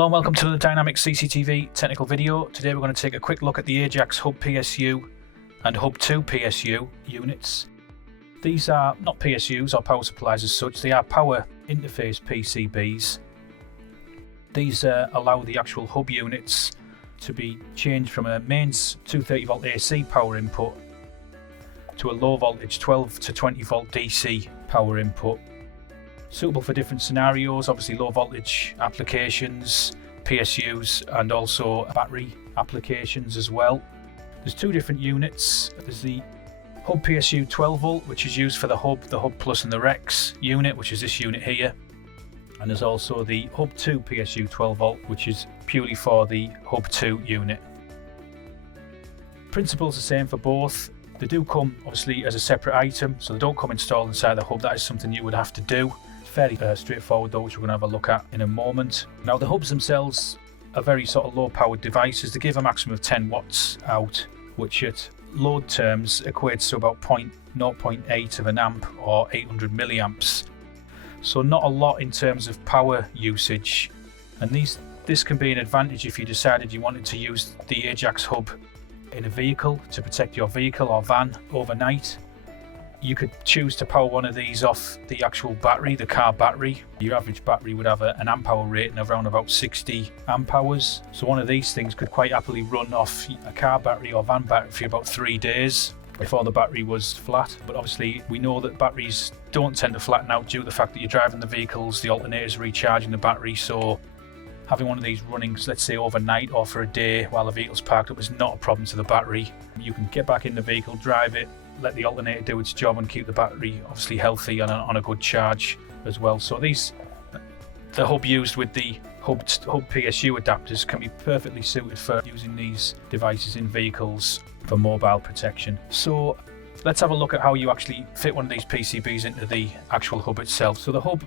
Hello and welcome to the Dynamic CCTV technical video. Today we're going to take a quick look at the Ajax Hub PSU and Hub2 PSU units. These are not PSUs or power supplies as such, they are power interface PCBs. These allow the actual hub units to be changed from a mains 230 volt AC power input to a low voltage 12 to 20 volt DC power input. Suitable for different scenarios, obviously low voltage applications, PSUs and also battery applications as well. There's two different units. There's the Hub PSU 12 volt, which is used for the Hub Plus and the Rex unit, which is this unit here. And there's also the Hub2 PSU 12 volt, which is purely for the Hub2 unit. Principle's the same for both. They do come obviously as a separate item, so they don't come installed inside the hub. That is something you would have to do. Fairly straightforward though, which we're going to have a look at in a moment. Now the hubs themselves are very sort of low powered devices. They give a maximum of 10 watts out, which at load terms equates to about 0.8 of an amp or 800 milliamps. So not a lot in terms of power usage. And this can be an advantage if you decided you wanted to use the Ajax hub in a vehicle to protect your vehicle or van overnight. You could choose to power one of these off the actual battery, the car battery. Your average battery would have an amp hour rating of around about 60 amp hours. So one of these things could quite happily run off a car battery or van battery for about 3 days before the battery was flat. But obviously we know that batteries don't tend to flatten out due to the fact that you're driving the vehicles, the alternator's recharging the battery. So having one of these running, let's say overnight or for a day while the vehicle's parked up, is not a problem to the battery. You can get back in the vehicle, drive it, let the alternator do its job and keep the battery obviously healthy and on a good charge as well. So the hub used with the Hub PSU adapters can be perfectly suited for using these devices in vehicles for mobile protection. So let's have a look at how you actually fit one of these PCBs into the actual hub itself. So the hub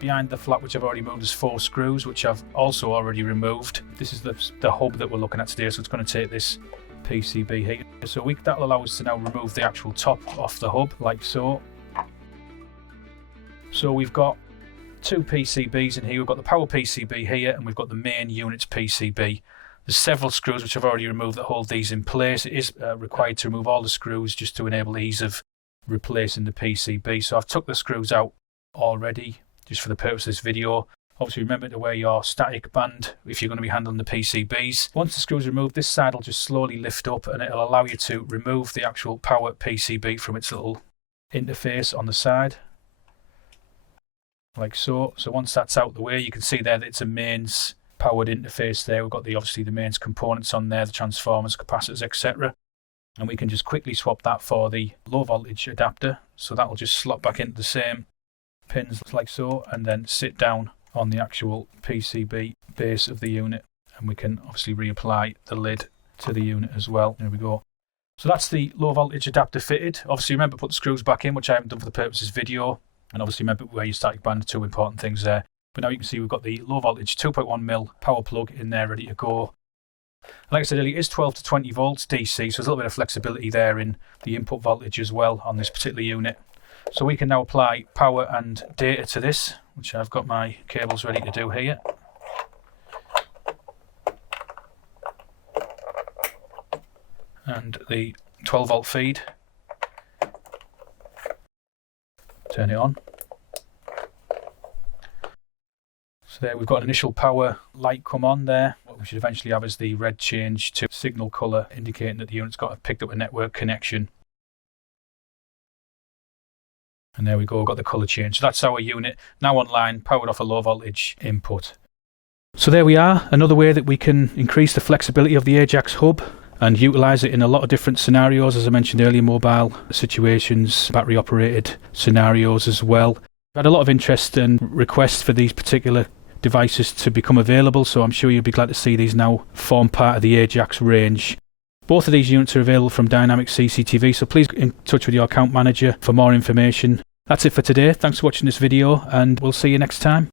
behind the flap, which I've already moved, is 4 screws, which I've also already removed. This is the hub that we're looking at today, so it's going to take this PCB here. So that'll allow us to now remove the actual top off the hub, like so. So we've got 2 PCBs in here. We've got the power PCB here, and we've got the main unit's PCB. There's several screws which I've already removed that hold these in place. It is required to remove all the screws just to enable ease of replacing the PCB. So I've took the screws out already, just for the purpose of this video. Obviously remember to wear your static band if you're going to be handling the PCBs. Once the screws are removed, this side will just slowly lift up and it'll allow you to remove the actual power PCB from its little interface on the side, like so. So once that's out the way, you can see there that it's a mains powered interface there. We've got obviously the mains components on there, the transformers, capacitors, etc. And we can just quickly swap that for the low voltage adapter. So that will just slot back into the same pins like so, and then sit down on the actual PCB base of the unit, and we can obviously reapply the lid to the unit as well. There we go. So that's the low voltage adapter fitted. Obviously remember to put the screws back in, which I haven't done for the purpose of this video, and obviously remember to wear your static band, 2 important things there. But now you can see we've got the low voltage 2.1mm power plug in there ready to go. Like I said earlier, it is 12 to 20 volts DC, so there's a little bit of flexibility there in the input voltage as well on this particular unit. So we can now apply power and data to this, which I've got my cables ready to do here. And the 12 volt feed. Turn it on. So there we've got an initial power light come on there. What we should eventually have is the red change to signal colour, indicating that the unit's picked up a network connection. And there we go, we've got the colour change. So that's our unit, now online, powered off a low voltage input. So there we are, another way that we can increase the flexibility of the Ajax hub and utilise it in a lot of different scenarios, as I mentioned earlier, mobile situations, battery operated scenarios as well. I've had a lot of interest and requests for these particular devices to become available, so I'm sure you'll be glad to see these now form part of the Ajax range. Both of these units are available from Dynamic CCTV, so please get in touch with your account manager for more information. That's it for today. Thanks for watching this video, and we'll see you next time.